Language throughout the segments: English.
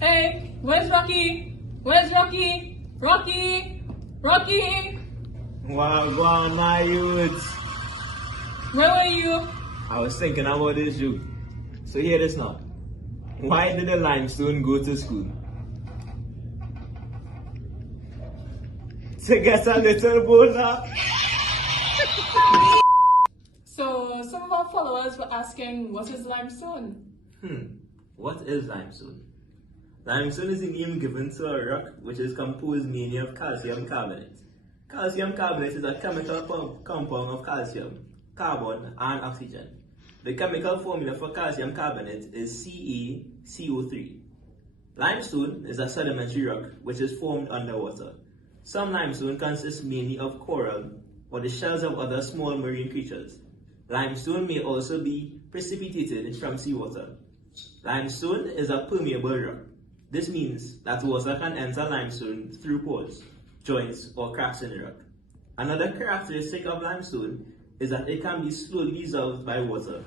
Hey, where's Rocky? Where's Rocky? Rocky? Rocky? Wow, my youths. Where were you? I was thinking about this you. So hear this now. Why did the limestone go to school? To get a little bolder. So, some of our followers were asking, what is limestone? What is limestone? Limestone is a name given to a rock which is composed mainly of calcium carbonate. Calcium carbonate is a chemical compound of calcium, carbon, and oxygen. The chemical formula for calcium carbonate is CaCO3. Limestone is a sedimentary rock which is formed underwater. Some limestone consists mainly of coral or the shells of other small marine creatures. Limestone may also be precipitated from seawater. Limestone is a permeable rock. This means that water can enter limestone through pores, joints, or cracks in the rock. Another characteristic of limestone is that it can be slowly dissolved by water.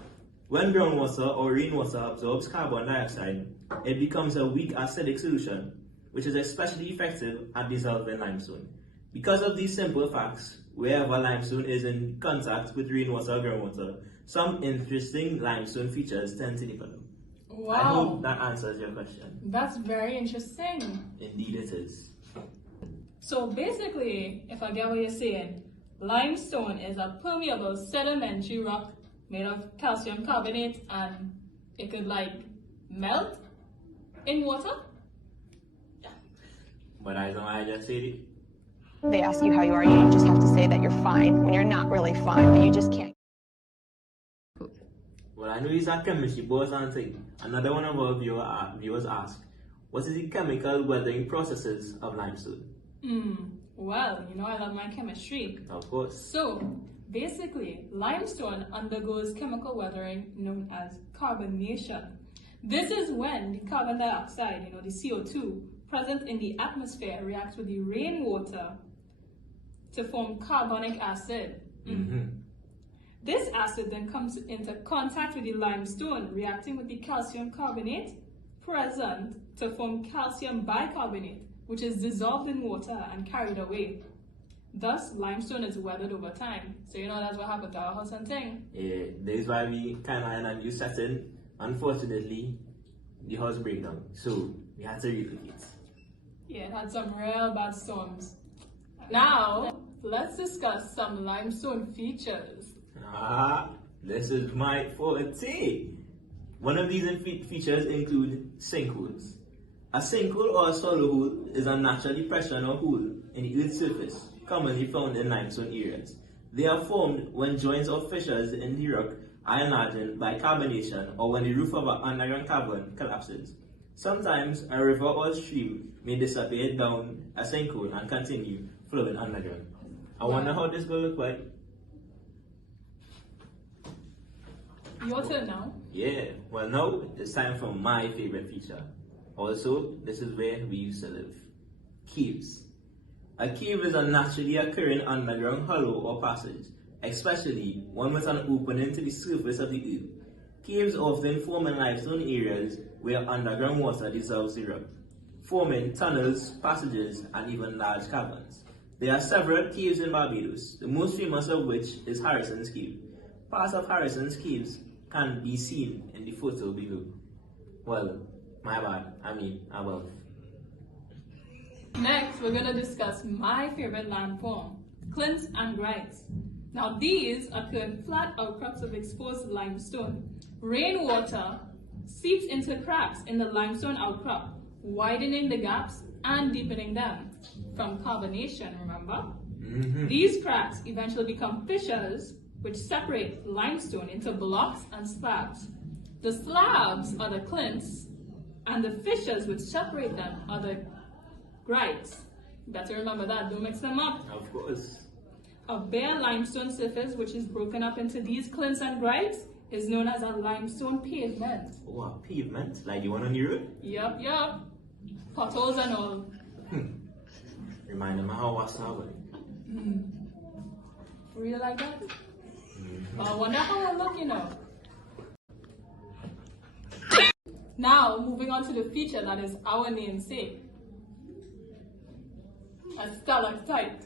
When groundwater or rainwater absorbs carbon dioxide, it becomes a weak acidic solution, which is especially effective at dissolving limestone. Because of these simple facts, wherever limestone is in contact with rainwater or groundwater, some interesting limestone features tend to develop. Wow. I hope that answers your question. That's very interesting. Indeed it is. So basically, if I get what you're saying, limestone is a permeable sedimentary rock made of calcium carbonate and it could melt in water? But I know I just said it. They ask you how you are, you just have to say that you're fine when you're not really fine, but you just can't. Well, I know it's a chemistry boss answer. Another one of our viewers asked, what is the chemical weathering processes of limestone? Well, I love my chemistry. Of course. So, basically, limestone undergoes chemical weathering known as carbonation. This is when the carbon dioxide, the CO2, present in the atmosphere reacts with the rainwater to form carbonic acid. This acid then comes into contact with the limestone, reacting with the calcium carbonate present to form calcium bicarbonate, which is dissolved in water and carried away. Thus, limestone is weathered over time. So that's what happened to our house and thing. Yeah, that is why we kind of in a new setting. Unfortunately, the house break down, so we had to relocate. Yeah, it had some real bad storms. Now, let's discuss some limestone features. This is my forte. One of these features include sinkholes. A sinkhole or a swallow hole is a naturally pressured hole in the Earth's surface, commonly found in limestone areas. They are formed when joints or fissures in the rock are enlarged by carbonation or when the roof of an underground cavern collapses. Sometimes a river or stream may disappear down a sinkhole and continue flowing underground. I wonder how this will look like. Your turn now. Yeah, well now it's time for my favorite feature. Also, this is where we used to live. Caves. A cave is a naturally occurring underground hollow or passage, especially one with an opening to the surface of the earth. Caves often form in limestone areas where underground water dissolves the rock, forming tunnels, passages, and even large caverns. There are several caves in Barbados, the most famous of which is Harrison's Cave. Parts of Harrison's Caves can be seen in the photo below. Well, my bad, above. Next, we're going to discuss my favorite landform, clints and granites. Now, these occur in flat outcrops of exposed limestone. Rainwater seeps into cracks in the limestone outcrop, widening the gaps and deepening them from carbonation, remember? These cracks eventually become fissures which separate limestone into blocks and slabs. The slabs are the clints, and the fissures which separate them are the granites. Better remember that, don't mix them up. Of course. A bare limestone surface which is broken up into these clints and granites is known as a limestone pavement. Oh, a pavement? Like the one on the road? Yup. Potholes and all. Remind them how I started. Real like that? I wonder how I look, Now, moving on to the feature that is our namesake, a stalactite.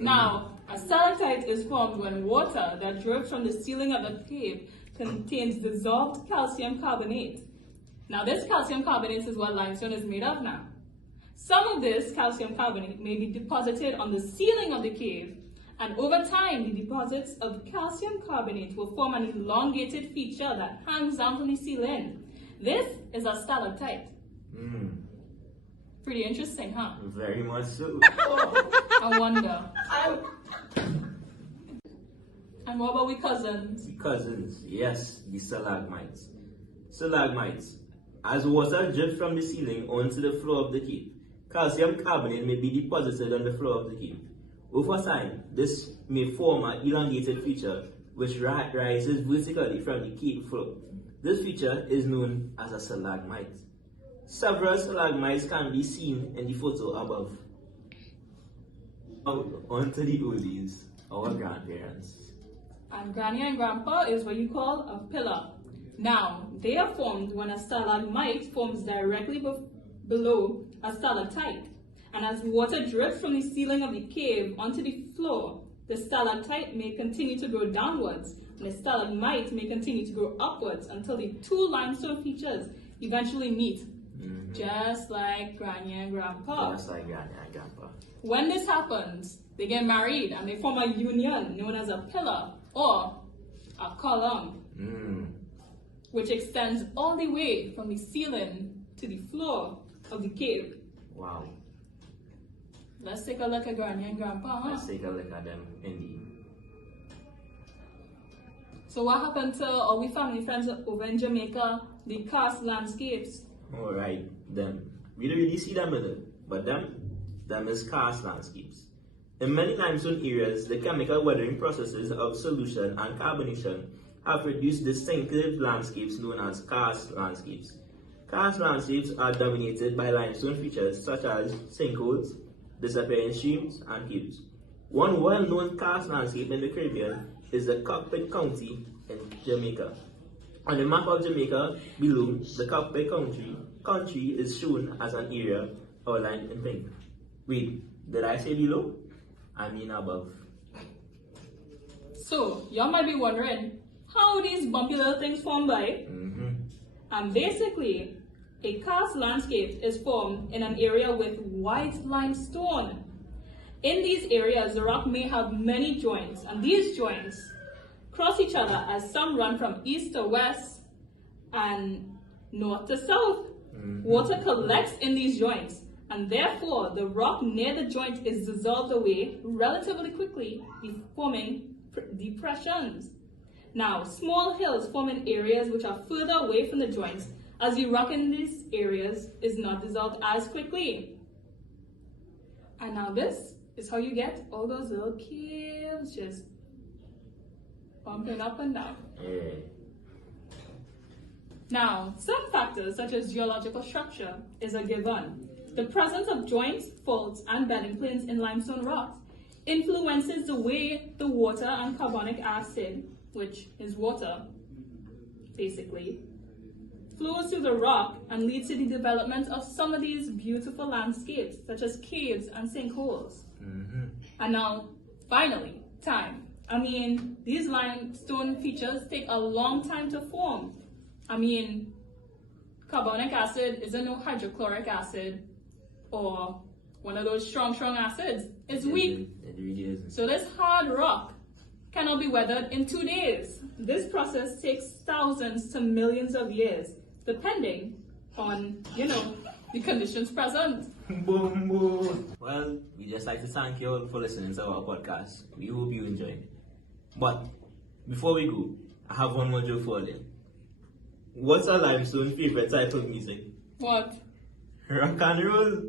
Now, a stalactite is formed when water that drips from the ceiling of a cave contains dissolved calcium carbonate. Now, this calcium carbonate is what limestone is made of now. Some of this calcium carbonate may be deposited on the ceiling of the cave, and over time, the deposits of calcium carbonate will form an elongated feature that hangs down from the ceiling. This is a stalactite. Pretty interesting, huh? Very much so. I wonder. And what about we cousins? The cousins, yes, the stalagmites. Stalagmites. As water drips from the ceiling onto the floor of the cave, calcium carbonate may be deposited on the floor of the cave. Over time, this may form an elongated feature which rises vertically from the cave floor. This feature is known as a stalagmite. Several stalagmites can be seen in the photo above. Now, on to the oldies, our grandparents. And granny and grandpa is what you call a pillar. Now, they are formed when a stalagmite forms directly below a stalactite. And as water drips from the ceiling of the cave onto the floor, the stalactite may continue to grow downwards, and the stalagmite may continue to grow upwards until the two limestone features eventually meet. Just like granny and grandpa. Just like granny and grandpa. When this happens, they get married and they form a union known as a pillar or a column, which extends all the way from the ceiling to the floor of the cave. Wow. Let's take a look at granny and grandpa, huh? Let's take a look at them indeed. So what happened to all we family friends over in Jamaica, the karst landscapes? Alright, them. We don't really see them with it, but them is karst landscapes. In many limestone areas, the chemical weathering processes of solution and carbonation have produced distinctive landscapes known as karst landscapes. Karst landscapes are dominated by limestone features such as sinkholes, disappearing streams, and caves. One well-known karst landscape in the Caribbean is the Cockpit County in Jamaica. On the map of Jamaica below, the Cockpit country is shown as an area outlined in pink. Wait, did I say below? I mean above. So, y'all might be wondering, how these bumpy little things form by? And basically, a karst landscape is formed in an area with white limestone. In these areas, the rock may have many joints, and these joints cross each other as some run from east to west and north to south. Water collects in these joints, and therefore the rock near the joint is dissolved away relatively quickly, forming depressions. Now, small hills form in areas which are further away from the joints, as the rock in these areas is not dissolved as quickly. And now this is how you get all those little caves just bumping up and down. Now, some factors such as geological structure is a given. The presence of joints, faults, and bedding planes in limestone rocks influences the way the water and carbonic acid, which is water, basically, flows through the rock and leads to the development of some of these beautiful landscapes, such as caves and sinkholes. And now, finally, time. I mean, these limestone features take a long time to form. I mean, carbonic acid isn't no hydrochloric acid or one of those strong acids. It's weak. It really isn't. So this hard rock cannot be weathered in 2 days. This process takes thousands to millions of years, depending on, the conditions present. Boom, boom. Well, we just like to thank you all for listening to our podcast. We hope you enjoyed. But before we go, I have one more joke for you. What's a limestone favorite type of music? What? Rock and roll.